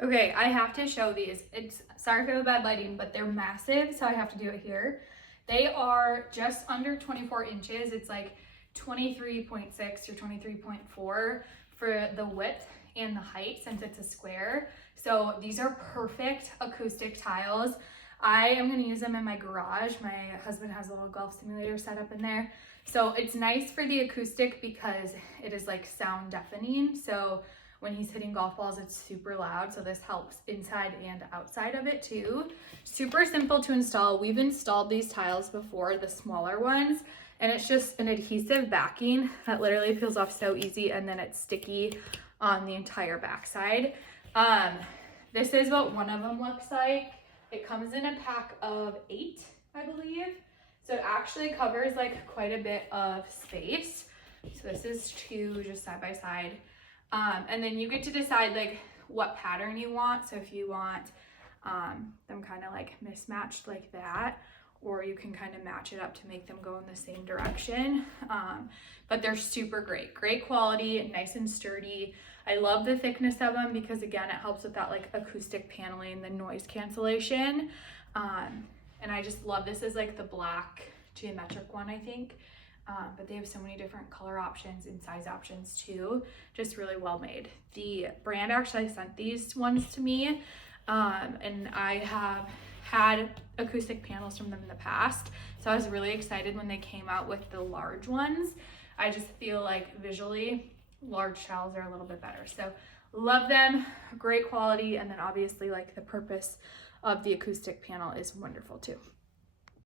Okay, I have to show these. It's sorry for the bad lighting, but they're massive, so I have to do it here. They are just under 24 inches. It's like 23.6 or 23.4 for the width and the height since it's a square. So these are perfect acoustic tiles. I am going to use them in my garage. My husband has a little golf simulator set up in there. So it's nice for the acoustic because it is like sound deafening. So when he's hitting golf balls, it's super loud. So this helps inside and outside of it too. Super simple to install. We've installed these tiles before, the smaller ones, and it's just an adhesive backing that literally peels off so easy, and then it's sticky on the entire backside. This is what one of them looks like. It comes in a pack of 8, I believe. So it actually covers like quite a bit of space. So this is 2 just side by side. And then you get to decide like what pattern you want. So if you want them kind of like mismatched like that, or you can kind of match it up to make them go in the same direction. But they're super great quality, nice and sturdy. I love the thickness of them because again, it helps with that like acoustic paneling, the noise cancellation. And I just love this is like the black geometric one, I think. But they have so many different color options and size options too. Just really well made. The brand actually sent these ones to me, and I have had acoustic panels from them in the past. So I was really excited when they came out with the large ones. I just feel like visually large tiles are a little bit better. So love them, great quality, and then obviously like the purpose of the acoustic panel is wonderful too.